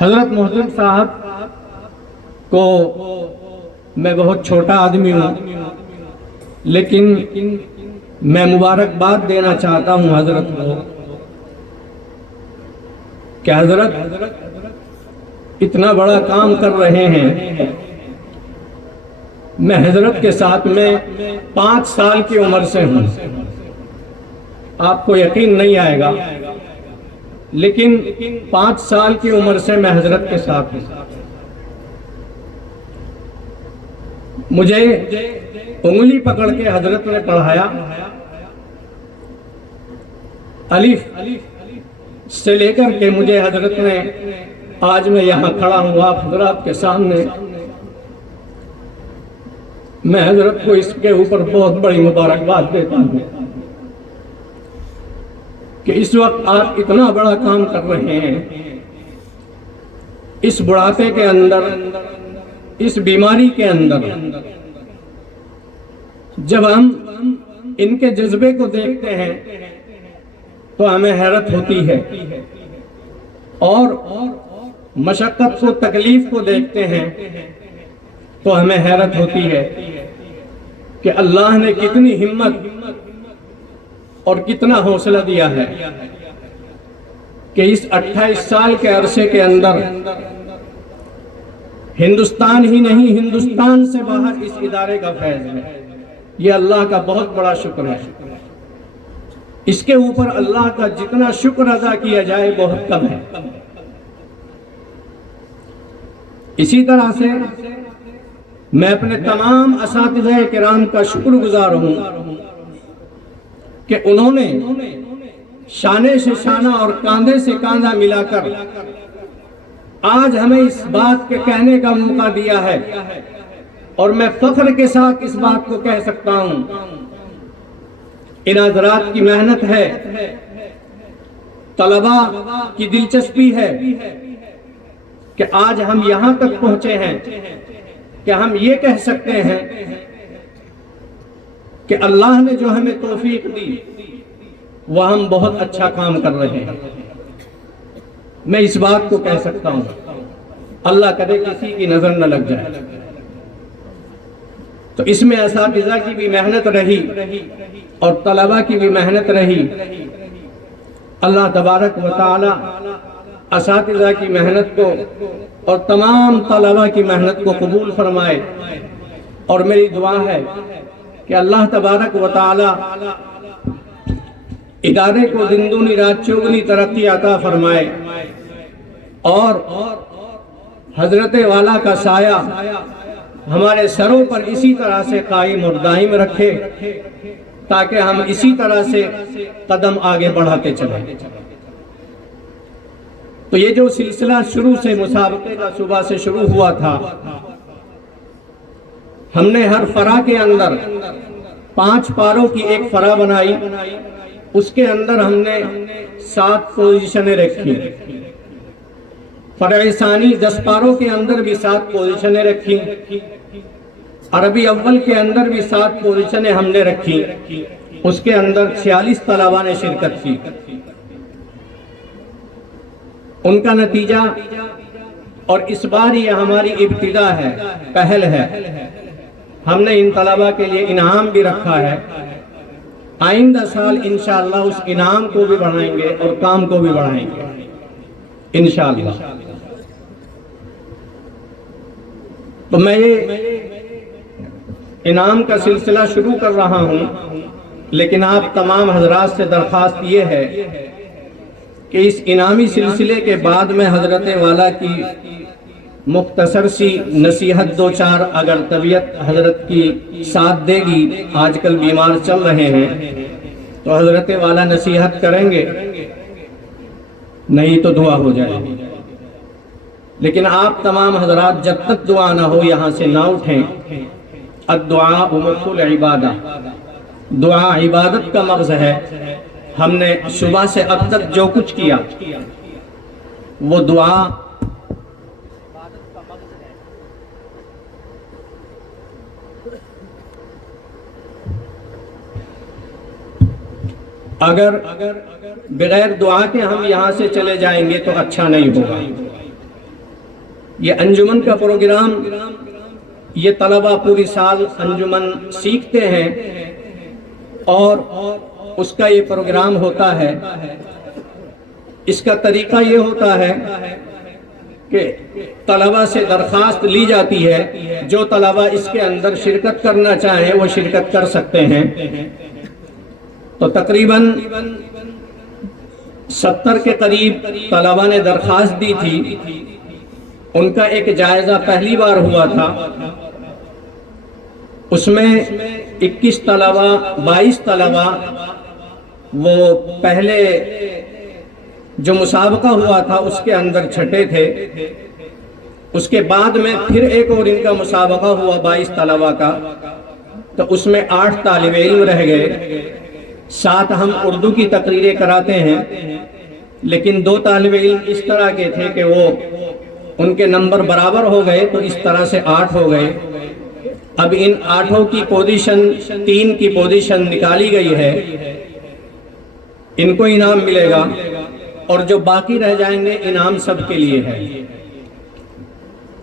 حضرت محترم صاحب کو میں بہت چھوٹا آدمی ہوں، لیکن میں مبارکباد دینا چاہتا ہوں حضرت کو کہ حضرت اتنا بڑا کام کر رہے ہیں۔ میں حضرت کے ساتھ میں 5 سال کی عمر سے ہوں، آپ کو یقین نہیں آئے گا، لیکن 5 سال کی عمر سے میں حضرت کے ساتھ ہوں۔ مجھے انگلی پکڑ کے حضرت نے پڑھایا، الف سے لے کر کے مجھے حضرت نے، آج میں یہاں کھڑا ہوں آپ حضرات کے سامنے، میں حضرت کو اس کے اوپر بہت بڑی مبارکباد دیتا ہوں کہ اس وقت آپ اتنا بڑا کام کر رہے ہیں۔ اس بڑھاپے کے اندر، اس بیماری کے اندر، جب ہم ان کے جذبے کو دیکھتے ہیں تو ہمیں حیرت ہوتی ہے، اور مشقت کو، تکلیف کو دیکھتے ہیں تو ہمیں حیرت ہوتی ہے کہ اللہ نے کتنی ہمت اور کتنا حوصلہ دیا ہے کہ اس 28 سال کے عرصے کے اندر ہندوستان ہی نہیں، ہندوستان سے باہر اس ادارے کا فیض ہے۔ یہ اللہ کا بہت بڑا شکر ہے۔ اس کے اوپر اللہ کا جتنا شکر ادا کیا جائے بہت کم ہے۔ اسی طرح سے میں اپنے تمام اساتذہ کرام کا شکر گزار ہوں کہ انہوں نے شانے سے شانہ اور کاندھے سے کاندھا ملا کر آج ہمیں اس بات کے کہنے کا موقع دیا ہے، اور میں فخر کے ساتھ اس بات کو کہہ سکتا ہوں، ان حضرات کی محنت ہے، طلباء کی دلچسپی ہے کہ آج ہم یہاں تک پہنچے ہیں کہ ہم یہ کہہ سکتے ہیں کہ اللہ نے جو ہمیں توفیق دی وہ ہم بہت اچھا کام کر رہے ہیں۔ میں اس بات کو کہہ سکتا ہوں، اللہ کرے کسی کی نظر نہ لگ جائے۔ تو اس میں اساتذہ کی بھی محنت رہی اور طلباء کی بھی محنت رہی۔ اللہ تبارک و تعالی اساتذہ کی محنت کو اور تمام طلباء کی محنت کو قبول فرمائے، اور میری دعا ہے کہ اللہ تبارک و تعالی ادارے کو دن دگنی رات چوگنی ترقی عطا فرمائے، اور حضرت والا کا سایہ ہمارے سروں پر اسی طرح سے قائم اور دائم رکھے، تاکہ ہم اسی طرح سے قدم آگے بڑھاتے چلیں۔ تو یہ جو سلسلہ شروع سے مسابقے کا صبح سے شروع ہوا تھا، ہم نے ہر فرع کے اندر 5 پاروں کی ایک فرع بنائی، اس کے اندر ہم نے 7 پوزیشنیں رکھی۔ فرع ثانی 10 پاروں کے اندر بھی 7 پوزیشنیں رکھی۔ عربی اول کے اندر بھی 7 پوزیشنیں ہم نے رکھی، اس کے اندر 46 طلباء نے شرکت کی۔ ان کا نتیجہ، اور اس بار یہ ہماری ابتدا ہے، پہل ہے، ہم نے ان طلباء کے لیے انعام بھی رکھا ہے۔ آئندہ سال انشاءاللہ اس انعام کو بھی بڑھائیں گے اور کام کو بھی بڑھائیں گے انشاءاللہ۔ تو میں یہ انعام کا سلسلہ شروع کر رہا ہوں، لیکن آپ تمام حضرات سے درخواست یہ ہے کہ اس انعامی سلسلے کے بعد میں حضرت والا کی مختصر سی نصیحت 2-4 اگر طبیعت حضرت کی ساتھ دے گی، آج کل بیمار چل رہے ہیں، تو حضرت والا نصیحت کریں گے، نہیں تو دعا ہو جائے گی۔ لیکن آپ تمام حضرات جب تک دعا نہ ہو یہاں سے نہ اٹھیں۔ الدعاء مخ العبادہ، دعا عبادت کا مغز ہے۔ ہم نے صبح سے اب تک جو کچھ کیا وہ دعا اگر بغیر دعا کے ہم یہاں سے چلے جائیں گے تو اچھا نہیں ہوگا۔ یہ انجمن کا پروگرام، یہ طلبہ پوری سال انجمن سیکھتے ہیں اور اس کا یہ پروگرام ہوتا ہے۔ اس کا طریقہ یہ ہوتا ہے کہ طلبہ سے درخواست لی جاتی ہے، جو طلبہ اس کے اندر شرکت کرنا چاہیں وہ شرکت کر سکتے ہیں۔ تو تقریباً 70 کے قریب طلبہ نے درخواست دی تھی۔ ان کا ایک جائزہ پہلی بار ہوا تھا، اس میں 21 طلبہ 22 طلبہ وہ پہلے جو مسابقہ ہوا تھا اس کے اندر چھٹے تھے۔ اس کے بعد میں پھر ایک اور ان کا مسابقہ ہوا 22 طلبہ کا، تو اس میں 8 طالب علم رہ گئے۔ 7 ہم اردو کی تقریریں کراتے ہیں، لیکن 2 طالب علم اس طرح کے تھے کہ وہ ان کے نمبر برابر ہو گئے، تو اس طرح سے 8 ہو گئے۔ اب ان 8 کی پوزیشن 3 کی پوزیشن نکالی گئی ہے، ان کو انعام ملے گا، اور جو باقی رہ جائیں گے انعام سب کے لیے ہے۔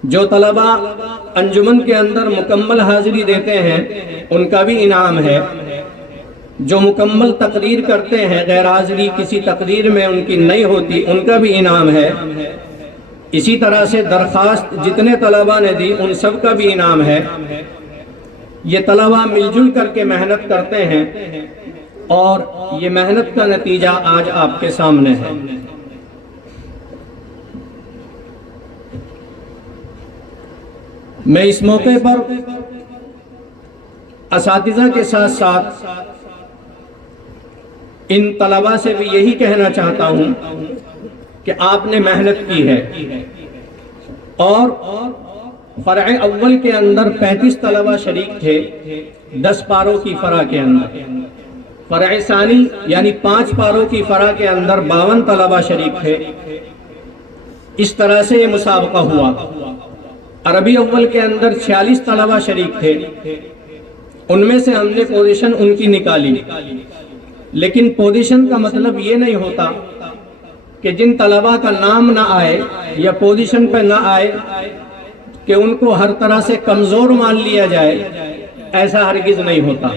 جو طلبہ انجمن کے اندر مکمل حاضری دیتے ہیں ان کا بھی انعام ہے، جو مکمل تقریر کرتے ہیں، غیر حاضری کسی تقریر میں ان کی نہیں ہوتی، ان کا بھی انعام ہے۔ اسی طرح سے درخواست جتنے طلبہ نے دی ان سب کا بھی انعام ہے۔ یہ طلبہ مل جل کر کے محنت کرتے ہیں اور یہ محنت کا نتیجہ آج آپ کے سامنے ہے۔ میں اس موقع پر اساتذہ کے ساتھ ساتھ ان طلبہ سے بھی یہی کہنا چاہتا ہوں کہ آپ نے محنت کی ہے، اور فرع اول کے اندر 35 طلبہ شریک تھے 10 پاروں کی فرع کے اندر، فرع ثانی یعنی 5 پاروں کی فرع کے اندر 52 طلبہ شریک تھے۔ اس طرح سے یہ مسابقہ ہوا۔ عربی اول کے اندر 46 طلبہ شریک تھے، ان میں سے ہم نے پوزیشن ان کی نکالی، لیکن پوزیشن کا مطلب یہ نہیں ہوتا کہ جن طلبہ کا نام نہ آئے یا پوزیشن پہ نہ آئے کہ ان کو ہر طرح سے کمزور مان لیا جائے، ایسا ہرگز نہیں ہوتا،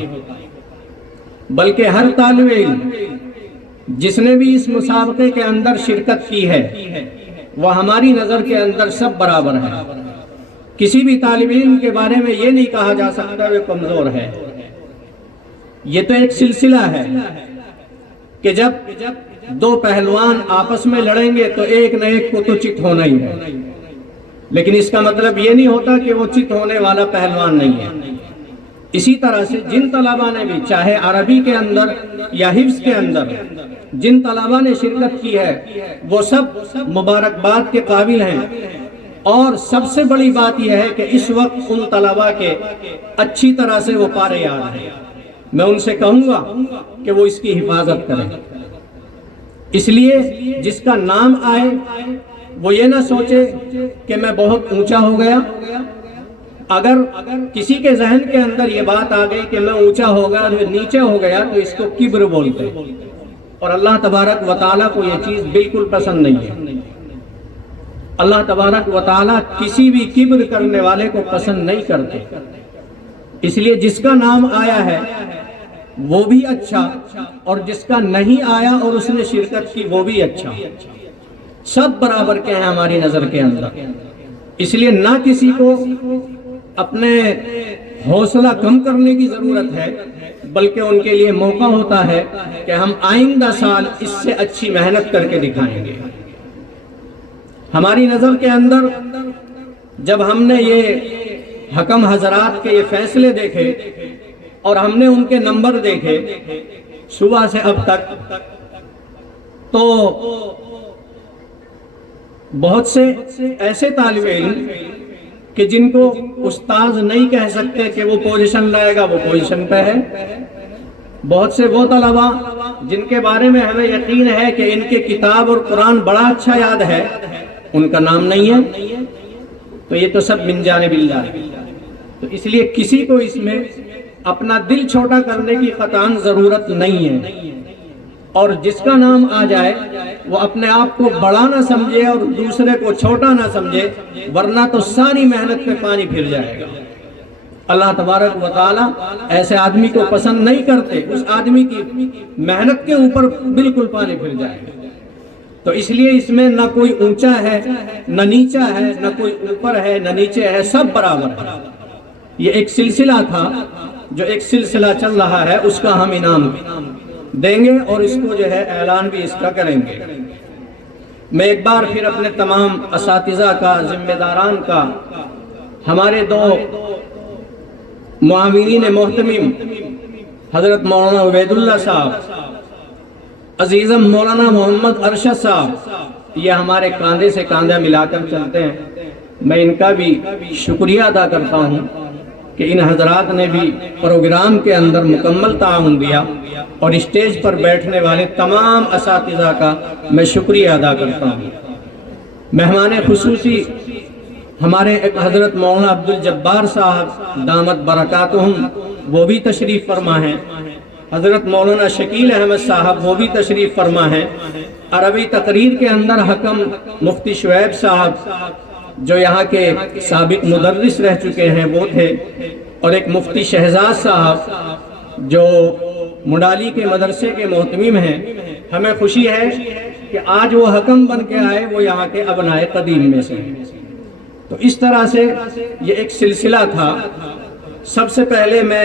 بلکہ ہر طالب علم جس نے بھی اس مسابقے کے اندر شرکت کی ہے وہ ہماری نظر کے اندر سب برابر ہے۔ کسی بھی طالب علم کے بارے میں یہ نہیں کہا جا سکتا وہ کمزور ہے۔ یہ تو ایک سلسلہ ہے کہ جب 2 پہلوان آپس میں لڑیں گے تو ایک نہ ایک کو تو چت ہونا ہی ہے، لیکن اس کا مطلب یہ نہیں ہوتا کہ وہ چت ہونے والا پہلوان نہیں ہے۔ اسی طرح سے جن طلبہ نے بھی چاہے عربی کے اندر یا حفظ کے اندر جن طلبہ نے شرکت کی ہے وہ سب مبارکباد کے قابل ہیں، اور سب سے بڑی بات یہ ہے کہ اس وقت ان طلبہ کے اچھی طرح سے وہ پارے یاد ہیں۔ میں ان سے کہوں گا کہ وہ اس کی حفاظت کریں، اس لیے جس کا نام آئے وہ یہ نہ سوچے کہ میں بہت اونچا ہو گیا۔ اگر کسی کے ذہن کے اندر یہ بات آ گئی کہ میں اونچا ہو گیا اور نیچے ہو گیا تو اس کو کبر بولتے ہیں، اور اللہ تبارک و تعالیٰ کو یہ چیز بالکل پسند نہیں ہے۔ اللہ تبارک و تعالیٰ کسی بھی کبر کرنے والے کو پسند نہیں کرتے، اس لیے جس کا نام آیا ہے وہ بھی اچھا، اور جس کا نہیں آیا اور اس نے شرکت کی وہ بھی اچھا، سب برابر کے ہیں ہماری نظر کے اندر۔ اس لیے نہ کسی کو اپنے حوصلہ کم کرنے کی ضرورت ہے، بلکہ ان کے لیے موقع ہوتا ہے کہ ہم آئندہ سال اس سے اچھی محنت کر کے دکھائیں گے۔ ہماری نظر کے اندر جب ہم نے یہ حکم حضرات کے یہ فیصلے دیکھے اور ہم نے ان کے نمبر دیکھے صبح سے اب تک، تو بہت سے ایسے طالب علم کہ جن کو استاذ نہیں کہہ سکتے کہ وہ پوزیشن لائے گا، وہ پوزیشن پہ ہے۔ بہت سے وہ طلبہ جن کے بارے میں ہمیں یقین ہے کہ ان کے کتاب اور قرآن بڑا اچھا یاد ہے، ان کا نام نہیں ہے، تو یہ تو سب من جانب اللہ ہے۔ تو اس لیے کسی کو اس میں اپنا دل چھوٹا کرنے کی قطعاً ضرورت نہیں ہے۔ اور جس کا نام آ جائے وہ اپنے آپ کو بڑا نہ سمجھے اور دوسرے کو چھوٹا نہ سمجھے، ورنہ تو ساری محنت پہ پانی پھر جائے گا۔ اللہ تبارک و تعالی ایسے آدمی کو پسند نہیں کرتے، اس آدمی کی محنت کے اوپر بالکل پانی پھر جائے گا۔ تو اس لیے اس میں نہ کوئی اونچا ہے نہ نیچا ہے، نہ کوئی اوپر ہے نہ نیچے ہے، سب برابر ہے۔ یہ ایک سلسلہ تھا، جو ایک سلسلہ چل رہا ہے، اس کا ہم انعام دیں گے اور اس کو جو ہے اعلان بھی اس کا کریں گے۔ میں ایک بار پھر اپنے تمام اساتذہ کا، ذمہ داران کا، ہمارے دو معاونین محتمم حضرت مولانا عبید اللہ صاحب، عزیزم مولانا محمد ارشد صاحب، یہ ہمارے کاندھے سے کاندھا ملا کر چلتے ہیں، میں ان کا بھی شکریہ ادا کرتا ہوں کہ ان حضرات نے بھی پروگرام کے اندر مکمل تعاون دیا، اور اسٹیج پر بیٹھنے والے تمام اساتذہ کا میں شکریہ ادا کرتا ہوں۔ مہمان خصوصی ہمارے ایک حضرت مولانا عبدالجبار صاحب دامت برکاتہم، وہ بھی تشریف فرما ہیں۔ حضرت مولانا شکیل احمد صاحب، وہ بھی تشریف فرما ہیں۔ عربی تقریر کے اندر حکم مفتی شعیب صاحب، جو یہاں کے سابق مدرس رہ چکے ہیں، وہ تھے، اور ایک مفتی شہزاد صاحب جو مڈالی کے مدرسے کے محتمم ہیں۔ ہمیں خوشی ہے کہ آج وہ حکم بن کے آئے، وہ یہاں کے ابنائے قدیم میں سے ہیں۔ تو اس طرح سے یہ ایک سلسلہ تھا۔ سب سے پہلے میں